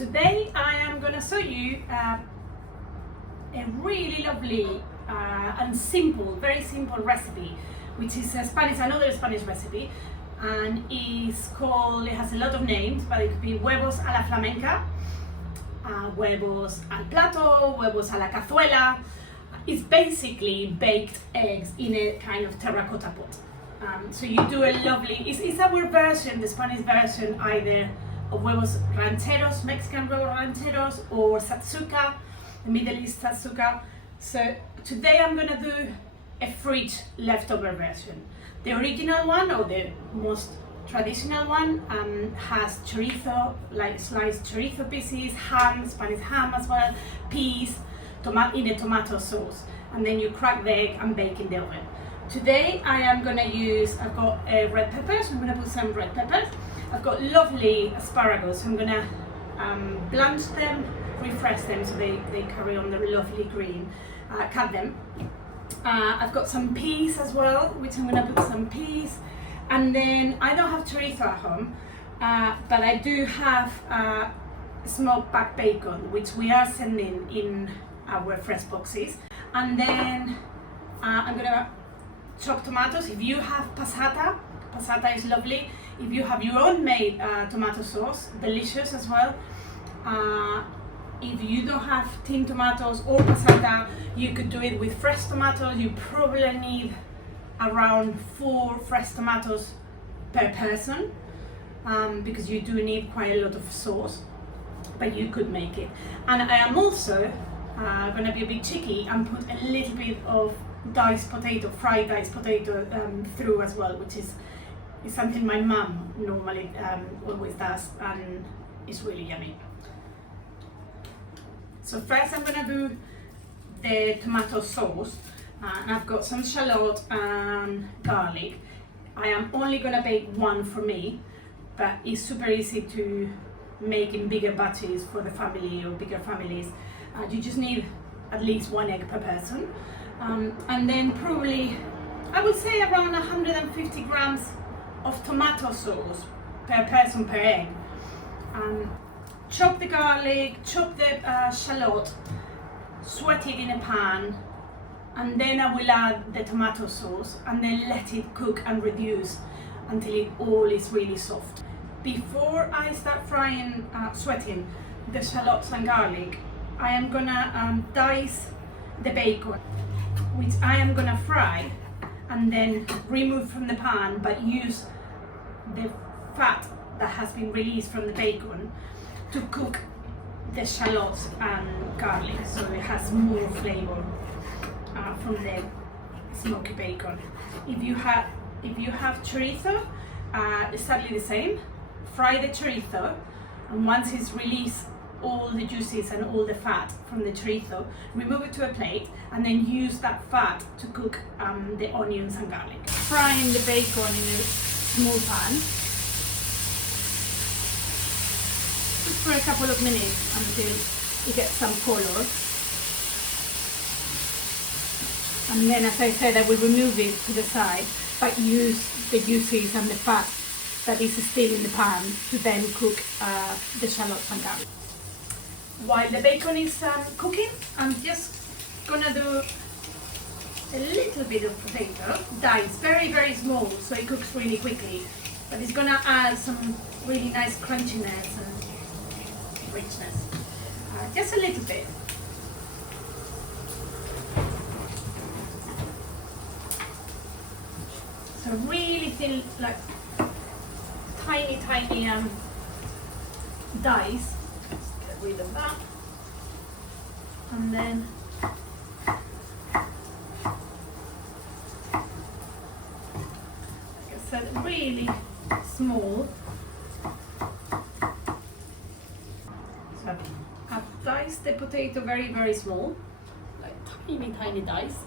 Today I am going to show you a really lovely and simple, very simple recipe, which is another Spanish recipe, and it has a lot of names, but it could be huevos a la flamenca, huevos al plato, huevos a la cazuela. It's basically baked eggs in a kind of terracota pot. So you do a lovely, it's our version, the Spanish version, either of huevos rancheros, Mexican huevos rancheros, or satsuka, the Middle East satsuka. So today I'm gonna do a fridge leftover version. The original one, or the most traditional one, has chorizo, like sliced chorizo pieces, ham, Spanish ham as well, peas, in a tomato sauce, and then you crack the egg and bake in the oven. Today I am gonna use, I've got red peppers, I'm gonna put some red peppers. I've got lovely asparagus, I'm gonna blanch them, refresh them so they carry on the lovely green, cut them. I've got some peas as well, which I'm gonna put some peas. And then I don't have chorizo at home, but I do have smoked back bacon, which we are sending in our fresh boxes. And then I'm gonna chop tomatoes. If you have passata is lovely. If you have your own made tomato sauce, delicious as well. If you don't have tin tomatoes or passata, you could do it with fresh tomatoes. You probably need around 4 fresh tomatoes per person, because you do need quite a lot of sauce, but you could make it. And I am also gonna be a bit cheeky and put a little bit of fried diced potato through as well, which is something my mum normally always does, and it's really yummy. So first I'm gonna do the tomato sauce, and I've got some shallot and garlic. I am only gonna bake one for me, but it's super easy to make in bigger batches for the family or bigger families. You just need at least 1 egg per person, and then probably I would say around 150 grams of tomato sauce per person per egg. Chop the garlic, chop the shallot, sweat it in a pan, and then I will add the tomato sauce and then let it cook and reduce until it all is really soft. Before I start sweating the shallots and garlic, I am gonna dice the bacon, which I am gonna fry and then remove from the pan, but use the fat that has been released from the bacon to cook the shallots and garlic, so it has more flavor from the smoky bacon. If you have chorizo, exactly the same. Fry the chorizo, and once it's released all the juices and all the fat from the chorizo, remove it to a plate and then use that fat to cook the onions and garlic. Frying the bacon in a small pan just for a couple of minutes until it gets some color. And then, as I said, I will remove it to the side, but use the juices and the fat that is still in the pan to then cook the shallots and garlic. While the bacon is cooking, I'm just gonna do a little bit of potato, diced very, very small, so it cooks really quickly, but it's gonna add some really nice crunchiness and richness. Just a little bit. So really thin, like tiny dice. Get rid of that, and then like I said, really small. So I've diced the potato very, very small, like tiny dice.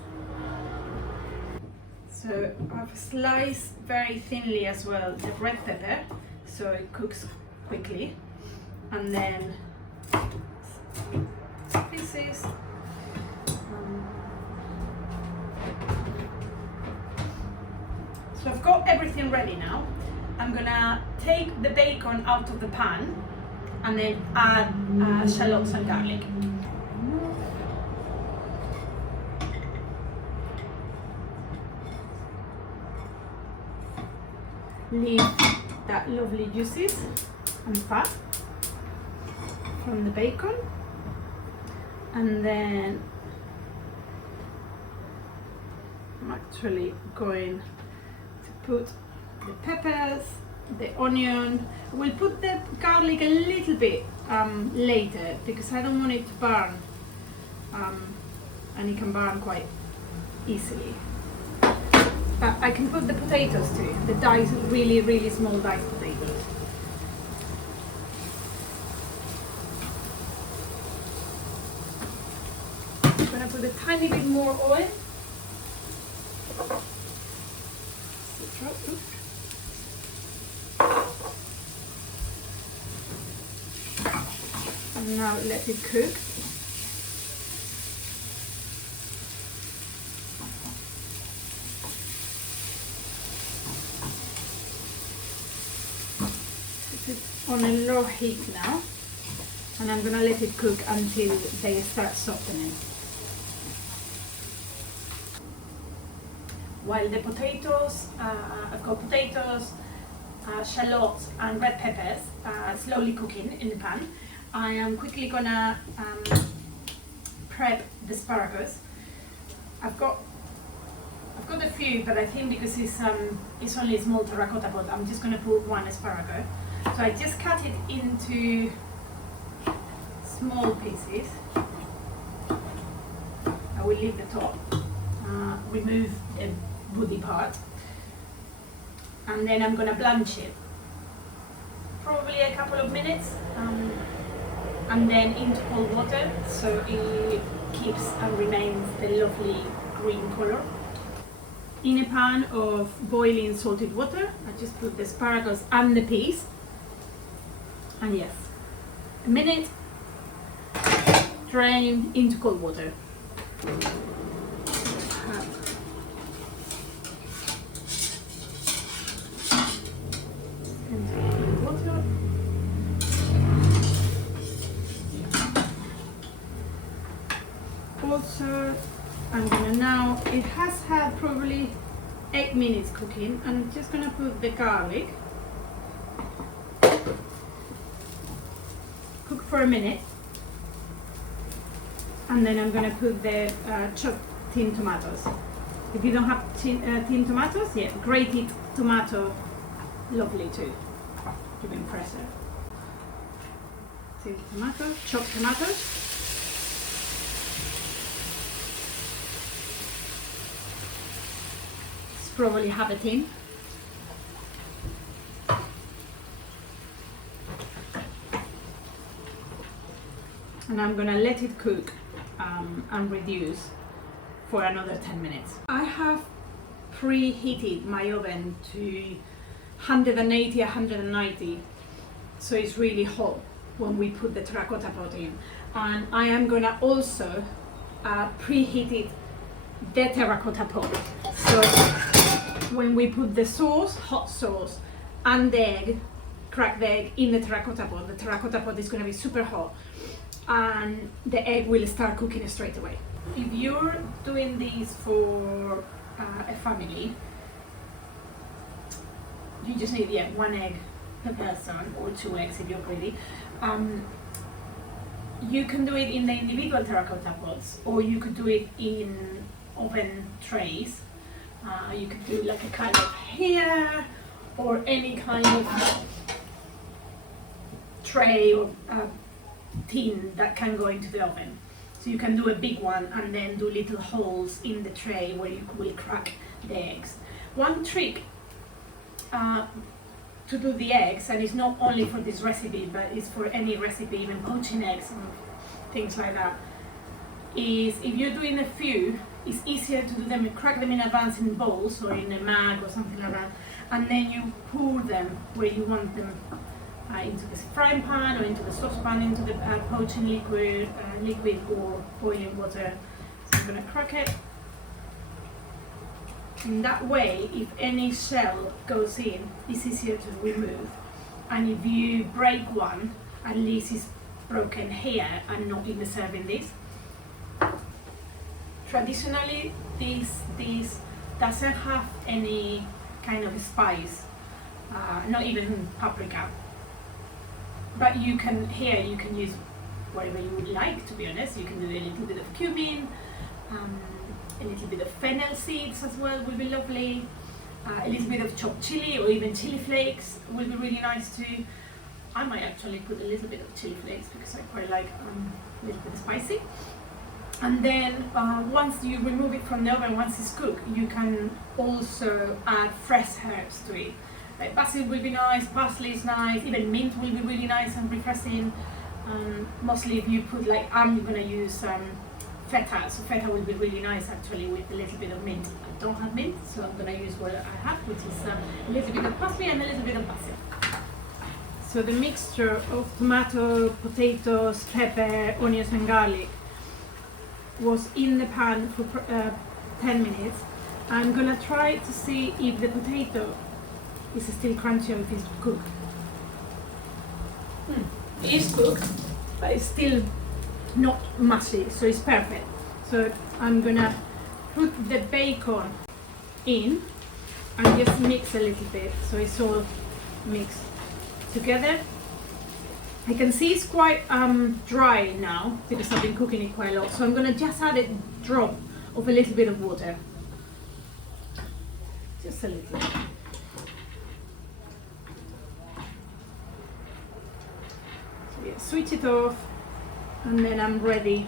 So I've sliced very thinly as well the red pepper, so it cooks quickly, and then pieces. So I've got everything ready now. I'm gonna take the bacon out of the pan and then add shallots and garlic. Leave that lovely juices and fat from the bacon, and then I'm actually going to put the peppers, the onion. We'll put the garlic a little bit later because I don't want it to burn, and it can burn quite easily. But I can put the potatoes too, the diced, really small diced potatoes. I'm gonna put a tiny bit more oil. And now let it cook. Put it on a low heat now, and I'm gonna let it cook until they start softening. While the potatoes, I've got potatoes, shallots and red peppers slowly cooking in the pan, I am quickly gonna prep the asparagus. I've got a few, but I think because it's only a small terracota pot, I'm just gonna put one asparagus. So I just cut it into small pieces. I will leave the top, remove the woody part, and then I'm gonna blanch it, probably a couple of minutes, and then into cold water so it keeps and remains the lovely green color. In a pan of boiling salted water, I just put the asparagus and the peas, and yes, a minute, drain into cold water. Also, I'm gonna now, it has had probably 8 minutes cooking. I'm just gonna put the garlic, cook for a minute, and then I'm gonna put the chopped tin tomatoes. If you don't have tin tomatoes, yeah, grated tomato, lovely too. You can press it. Tin tomatoes, chopped tomatoes. Probably have a tin. And I'm gonna let it cook and reduce for another 10 minutes. I have preheated my oven to 180, 190, so it's really hot when we put the terracotta pot in. And I am gonna also preheat it, the terracotta pot. So when we put the sauce, hot sauce, and the egg, cracked the egg in the terracotta pot is going to be super hot, and the egg will start cooking straight away. If you're doing this for a family, you just need one egg per person, or 2 eggs if you're greedy. You can do it in the individual terracotta pots, or you could do it in oven trays. You could do like a kind of here, or any kind of tray or tin that can go into the oven. So you can do a big one and then do little holes in the tray where you will crack the eggs. One trick to do the eggs, and it's not only for this recipe, but it's for any recipe, even poaching eggs and things like that, is if you're doing a few, it's easier to do them, crack them in advance in bowls or in a mug or something like that, and then you pour them where you want them, into the frying pan or into the saucepan, into the poaching liquid or boiling water. So I'm going to crack it. In that way, if any shell goes in, it's easier to remove. And if you break one, at least it's broken here and not in the serving dish. Traditionally, this doesn't have any kind of spice, not even paprika. But you can use whatever you would like. To be honest, you can do a little bit of cumin, a little bit of fennel seeds as well will be lovely. A little bit of chopped chili or even chili flakes will be really nice too. I might actually put a little bit of chili flakes because I quite like a little bit spicy. And then once you remove it from the oven, once it's cooked, you can also add fresh herbs to it. Like basil will be nice, parsley is nice, even mint will be really nice and refreshing. Mostly if you put, like, I'm going to use feta, so feta will be really nice actually with a little bit of mint. I don't have mint, so I'm going to use what I have, which is a little bit of parsley and a little bit of basil. So the mixture of tomato, potatoes, pepper, onions and garlic was in the pan for 10 minutes. I'm going to try to see if the potato is still crunchy or if it's cooked. It is cooked, but it's still not mushy, so it's perfect. So I'm gonna put the bacon in and just mix a little bit so it's all mixed together. I can see it's quite dry now because I've been cooking it quite a lot, so I'm gonna just add a drop of a little bit of water, just a little. So yeah, switch it off, and then I'm ready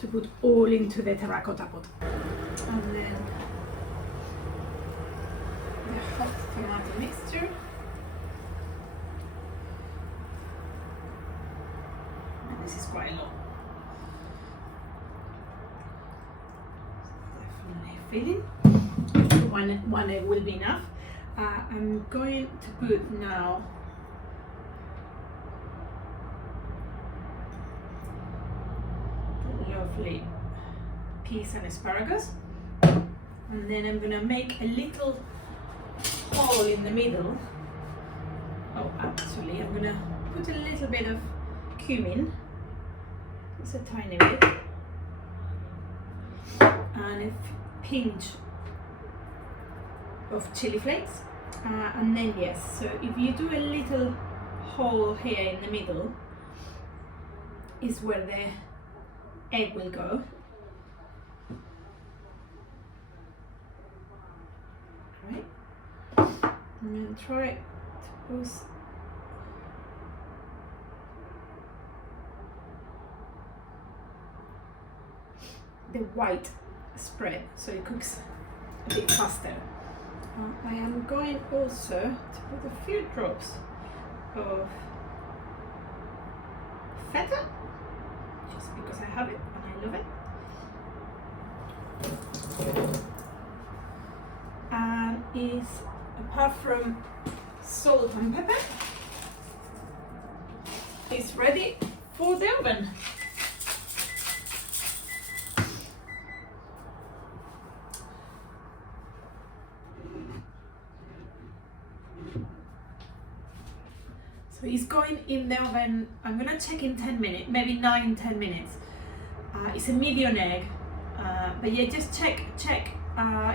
to put all into the terracota pot. And then the hot tomato mixture. And this is quite a lot. Definitely filling. One will be enough. I'm going to put now lovely peas and asparagus, and then I'm gonna make a little hole in the middle. Oh, actually, I'm gonna put a little bit of cumin, just a tiny bit, and a pinch of chili flakes, and then yes. So if you do a little hole here in the middle, is where the egg will go. Right. And then try to push the white spread so it cooks a bit faster. I am going also to put a few drops of feta, just because I have it and I love it. And is, apart from salt and pepper, is ready for the oven. So it's going in the oven. I'm gonna check in 10 minutes, maybe 9-10 minutes. It's a medium egg, but yeah, just check.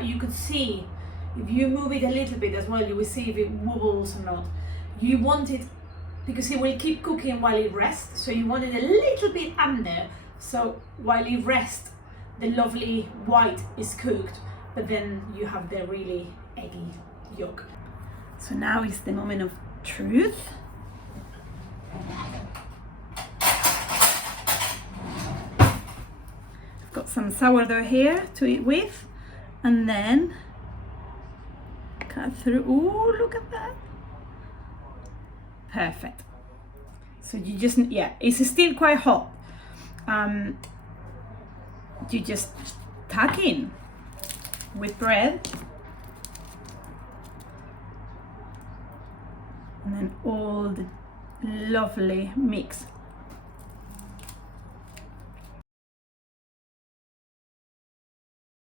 You could see if you move it a little bit as well, you will see if it wobbles or not. You want it, because it will keep cooking while it rests, so you want it a little bit under, so while it rests, the lovely white is cooked, but then you have the really eggy yolk. So now is the moment of truth. I've got some sourdough here to eat with, and then cut through. Oh, look at that! Perfect. So you just, yeah, it's still quite hot. You just tuck in with bread, and then all the lovely mix